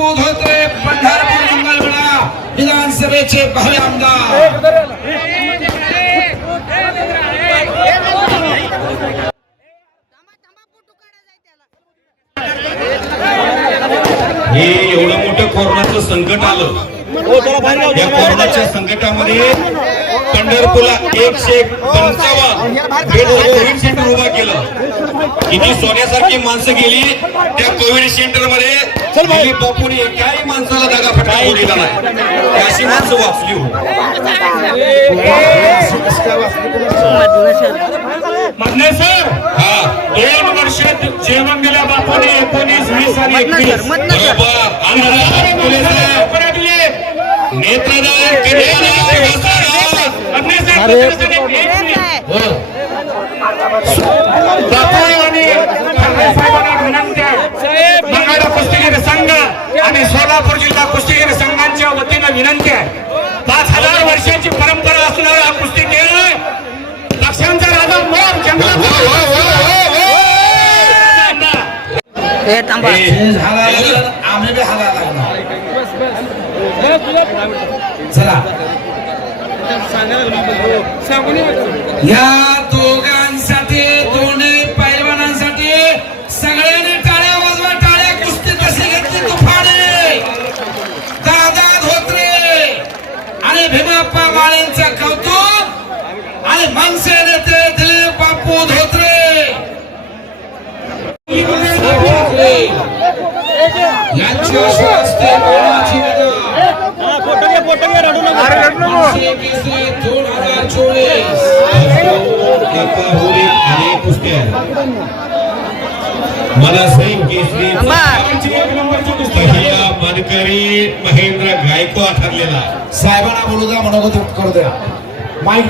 बापू धोत्रे पंढरपूर मंगळवेढा विधानसभेचे भावी आमदार. हे एवढं मोठं कोरोनाचं संकट आलं. या कोरोनाच्या संकटामध्ये पंढरपूरला एकशे एक पंचावन्न कोविड सेंटर उभा केलं. किती सोन्यासारखी माणसं गेली. त्या कोविड सेंटरमध्ये बापूने एकाही माणसाला दगा फटका दिला नाही. ही अशी माणसं वाचली हो सर हा. दोन वर्ष जेवण दिल्या बापाने एकोणीस वीस आणि एकवीस. बरोबर. नेत्रदान वस्त्रदान मंगळा कुस्तीगीर संघ आणि सोलापूर जिल्हा कुस्तीगीर संघांच्या वतीनं विनंती आहे. पाच हजार वर्षाची परंपरा असणारा हा कुस्ती खेळ आहे. पक्ष्यांचा राजा मोर जंगलात हे हे झाला लागलं, आम्ही चला. या दोघांसाठी दोन्ही पैलवानांसाठी सगळ्यांनी टाळ्या वाजवा टाळ्या कुस्ती कशी घेतली तुफाने? दादा धोत्रे आणि भीमाप्पा माळेंचं कौतुक आणि मनसे नेते दिलीप बापू धोत्रे. यांची अशी असते मोलाची मनसे केसरी दोन हजार चोवीस कुस्त्या मला सैन केसरी पहिला मानकरी महेंद्र गायकवाड ठरलेला साहेबांना बोलू द्या मनोगत करू द्या. माईक